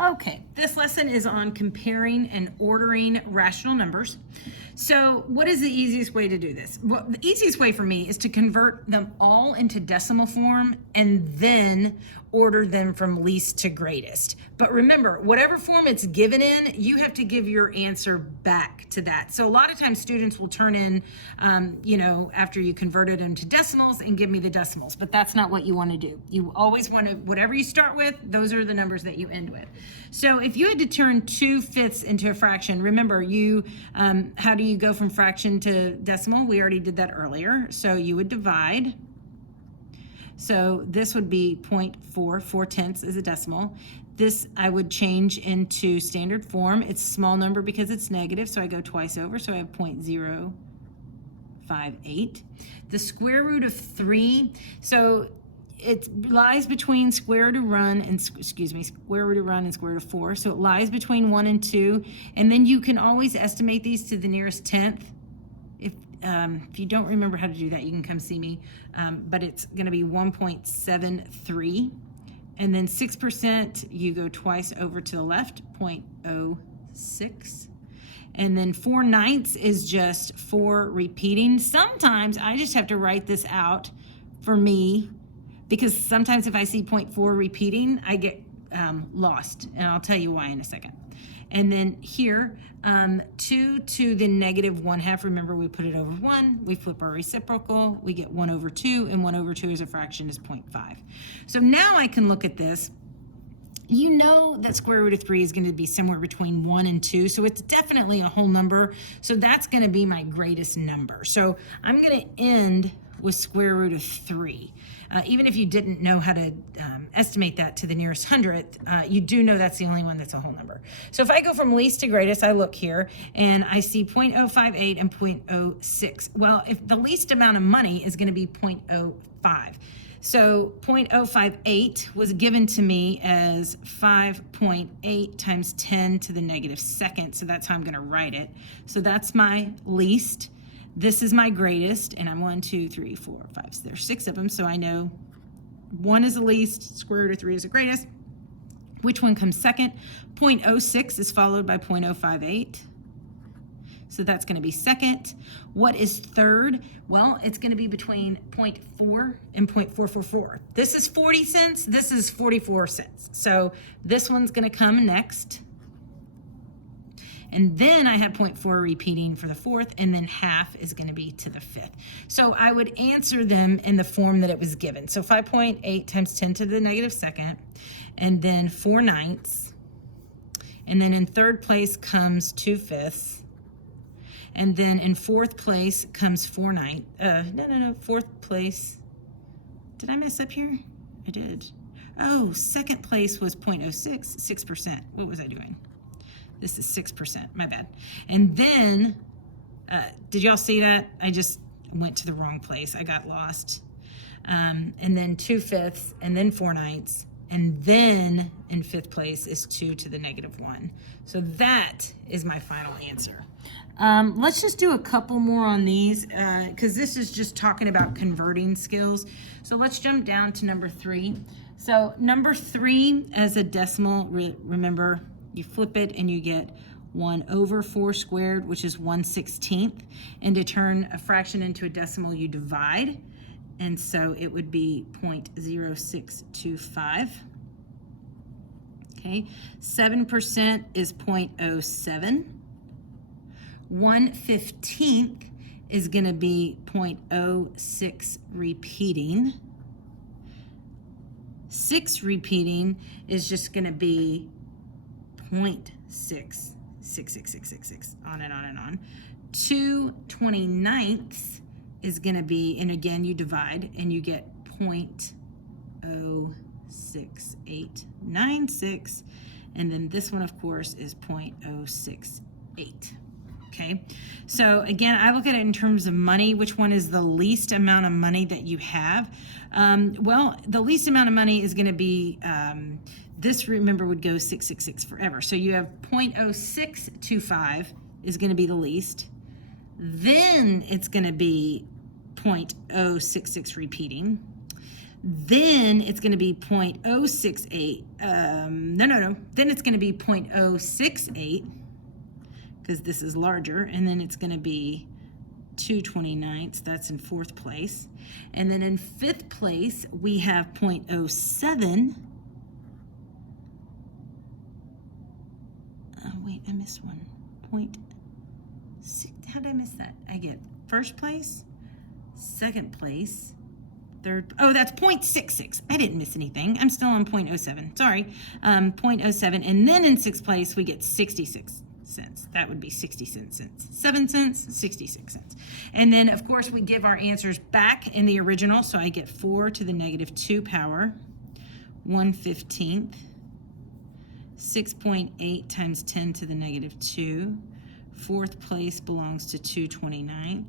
Okay, this lesson is on comparing and ordering rational numbers. So what is the easiest way to do this? Well, the easiest way for me is to convert them all into decimal form and then order them from least to greatest. But remember, whatever form it's given in, you have to give your answer back to that. So a lot of times students will turn in, after you converted them to decimals and give me the decimals, but that's not what you want to do. You always want to, whatever you start with, those are the numbers that you end with. So if you had to turn 2/5 into a fraction, remember how do you go from fraction to decimal? We already did that earlier. So you would divide. So this would be 0.4, 4/10 is a decimal. This I would change into standard form. It's a small number because it's negative, so I go twice over, so I have 0.058. The square root of 3, so it lies between square root of run and square root of 4. So it lies between 1 and 2, and then you can always estimate these to the nearest tenth. If you don't remember how to do that, you can come see me. But it's going to be 1.73, and then 6%. You go twice over to the left, 0.06. And then 4/9 is just 4 repeating. Sometimes I just have to write this out for me, because sometimes if I see 0.4 repeating, I get lost, and I'll tell you why in a second. And then here, 2 to the negative 1/2, remember we put it over 1, we flip our reciprocal, we get 1/2, and 1/2 as a fraction is 0.5. So now I can look at this. You know that square root of 3 is going to be somewhere between 1 and 2, so it's definitely a whole number, so that's going to be my greatest number. So I'm going to end with square root of 3. Even if you didn't know how to estimate that to the nearest hundredth, you do know that's the only one that's a whole number. So if I go from least to greatest, I look here and I see 0.058 and 0.06. Well, if the least amount of money is going to be 0.05. So 0.058 was given to me as 5.8 times 10 to the negative second. So that's how I'm going to write it. So that's my least. This is my greatest, and I'm 1, 2, 3, 4, 5. So there's 6 of them, so I know 1 is the least, square root of 3 is the greatest. Which one comes second? 0.06 is followed by 0.058. So that's going to be second. What is third? Well, it's going to be between 0.4 and 0.444. This is 40 cents. This is 44 cents. So this one's going to come next. And then I have 0.4 repeating for the fourth, and then half is going to be to the fifth. So I would answer them in the form that it was given. So 5.8 times 10 to the negative second, and then 4/9. And then in third place comes 2/5. And then in fourth place comes 4/9. Fourth place. Did I mess up here? I did. Oh, second place was 0.06, 6%. What was I doing? This is 6%, my bad. And then, did y'all see that? I just went to the wrong place. I got lost. And then 2/5, and then 4/9, and then in fifth place is 2 to the negative 1. So that is my final answer. Let's just do a couple more on these, because this is just talking about converting skills. So let's jump down to number 3. So number 3 as a decimal, remember, you flip it and you get 1/4 squared, which is 1/16. And to turn a fraction into a decimal, you divide. And so it would be 0.0625. Okay, 7% is 0.07. 1/15 is going to be 0.06 repeating. 6 repeating is just going to be 0.66666, on and on and on. 2/29 is going to be, and again you divide and you get 0.06896, and then this one of course is 0.068. Okay, so again, I look at it in terms of money. Which one is the least amount of money that you have? Well, the least amount of money is going to be, this, remember, would go 666 forever. So you have 0.0625 is going to be the least. Then it's going to be 0.066 repeating. Then it's going to be 0.068. No. Then it's going to be 0.068 because this is larger. And then it's going to be 2/29. That's in fourth place. And then in fifth place, we have 0.07. Oh, wait, I missed one. 0.6. How did I miss that? I get first place, second place, third. Oh, that's 0.66. I didn't miss anything. I'm still on 0.07. Sorry. 0.07. And then in sixth place, we get 66 cents. That would be 60 cents. 7 cents, 66 cents. And then, of course, we give our answers back in the original. So I get 4 to the negative 2 power, 1/15. 6.8 times 10 to the negative 2. Fourth place belongs to 2/29.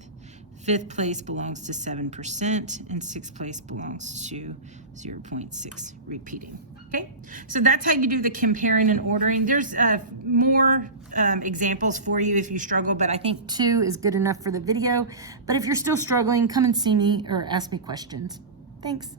Fifth place belongs to 7%, and sixth place belongs to 0.6 repeating. Okay, so that's how you do the comparing and ordering. There's more examples for you if you struggle, but I think 2 is good enough for the video. But if you're still struggling, come and see me or ask me questions. Thanks.